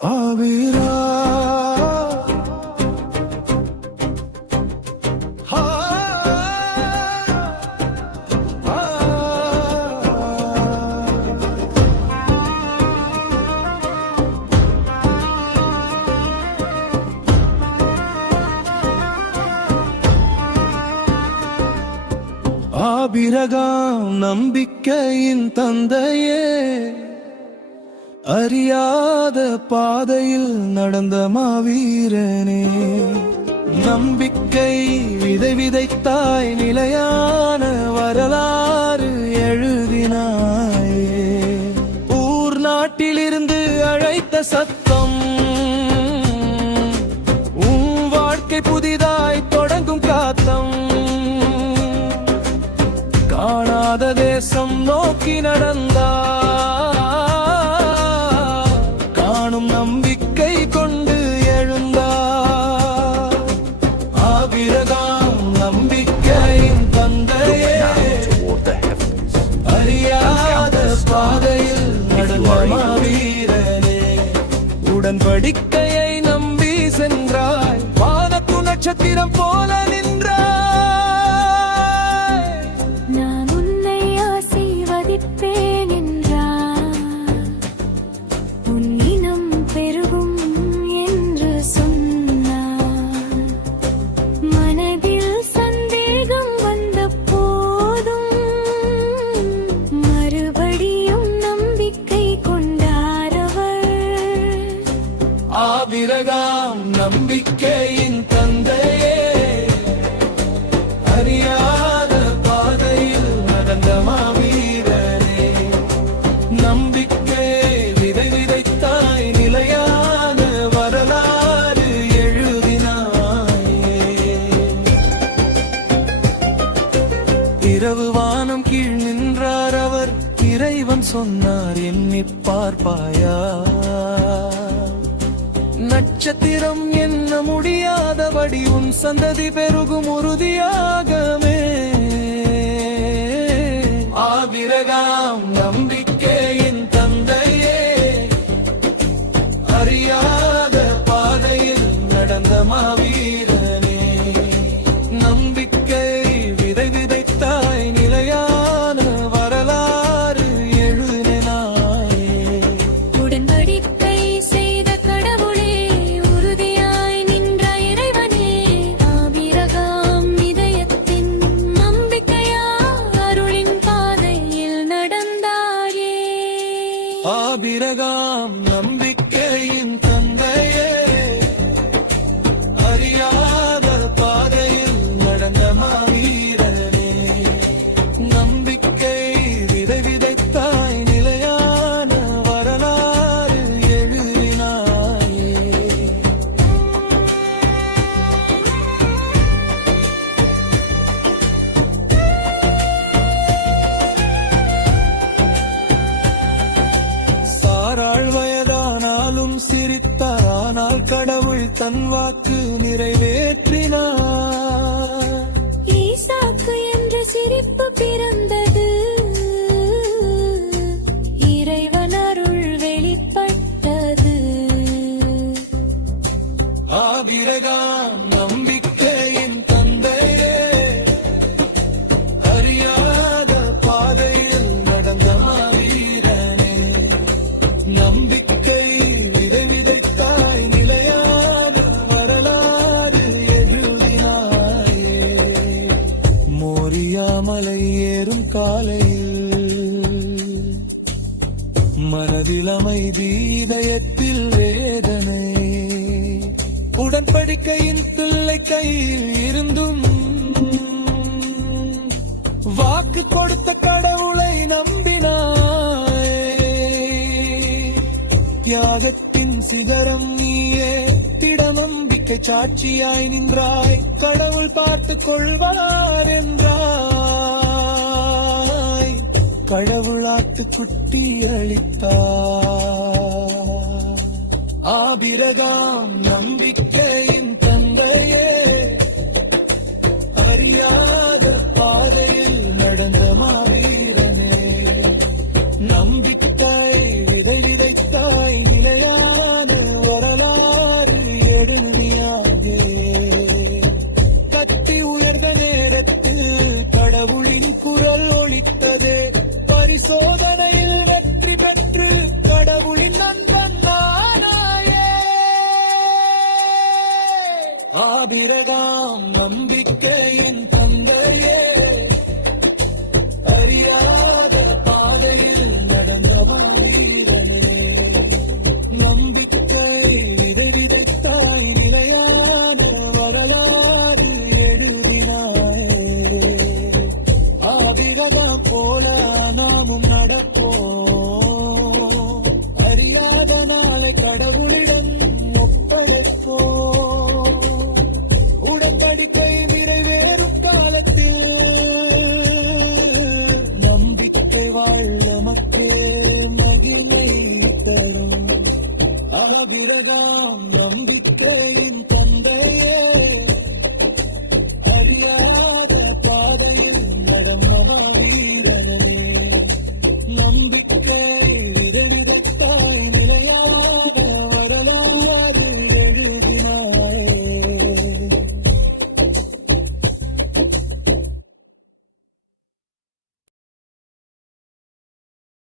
Avira Abraham நம்பிக்கையின் தந்தையே, அறியாத பாதையில் நடந்த மாவீரனே, நம்பிக்கை விதை விதைத்தாய், நிலையான வரலாறு எழுதினாயே. ஊர் நாட்டிலிருந்து அழைத்த சத்தம், உன் வாழ்க்கை புதிதாய் தொடங்கும் காத்தம், காணாத தேசம் நோக்கி நடந்தா, காணும் நம்பிக்கை கொண்டு எழுந்தா. ஆபிரகாம் நம்பிக்கையின் தந்தையே, அறியாத பாதையில் நடந்த மாவீரனே, உடன்படிக்கையை நம்பி சென்றாய், வானத்து நட்சத்திரம் போல ஆபிரகாம் நம்பிக்கையின் தந்தையே, அறியாத பாதையில் நடந்த மாவீரனே, நம்பிக்கை விதை விதைத்தாய், நிலையான வரலாறு எழுதினாயே. இரவு வானம் கீழ் நின்றார் அவர், இறைவன் சொன்னார் எண்ணிப் பார்ப்பாயா. நட்சத்திரம் என்ன முடியாதபடி உன் சந்ததி பெருகும் உறுதியாகவே. ஆபிரகாம் நம்பிக்கையின் தந்தையே, அறியாத பாதையில் நடந்த மாவீரனே, நம்பிக்கை விதை விதைத்தாய், நிலையான வரலாறு எழுதினாயே. உடன்படிக்கை செய்த கடவுளே, உறுதியாய் நின்ற இறைவனே, ஆபிரகாம் இதயத்தின் நம்பிக்கையா, அருளின் பாதையில் நடந்தாயே. ஆபிரகாம் நம்பிக்கையின் தந்தையே, அறியாத பாதையில் நடந்த மாவீரனே, நம்பிக்கை விதை விதைத்தாய், நிலையான வரலாறு எழுதினாயே. சாராள் வயதானாலும் சிரித்தார், ஆனால் கடவுள் தன் வாக்கு நிறைவேற்றினார். ஈசாக்கு என்ற சிரிப்பு பிறந்தது, இறைவன் அருள் வெளிப்பட்டது. ஆபிரகாம் நம்பிக்கையின் தந்தையே, அறியாத பாதையில் நடந்த மாவீரனே, நம்பிக்கை விதை விதைத்தாய், நிலையான வரலாறு எழுதினாயே. மோரியா மலை ஏறும் காலையில் மனதில் அமைதி, இதயத்தில் வேதனை, உடன்படிக்கையின் பிள்ளை கையில் இருந்தும் வாக்கு கொடுத்த கடவுளை நம்பினாய். தியாகத்தின் சிகரம் நீயே, திட நம்பிக்கை சாட்சியாய் நின்றாய், கடவுள் பார்த்துக் கொள்வார் என்றாய். கடவுள் ஆட்டுக்குட்டி அளித்தார். ஆபிரகாம் நம்பிக்கையின் தந்தையே, அறியாத பாதையில் நடந்த மாவீரனே, நம்பிக்கை விதை விதைத்தாய், நிலையான கடவுளிடம் ஒப்படைப்போம். உடன்படிக்கை நிறைவேறும் காலத்தில் நம்பிக்கை வாழ் நமக்கே மகிமை தரும். ஆபிரகாம் நம்பிக்கையின் தந்தையே, அபியா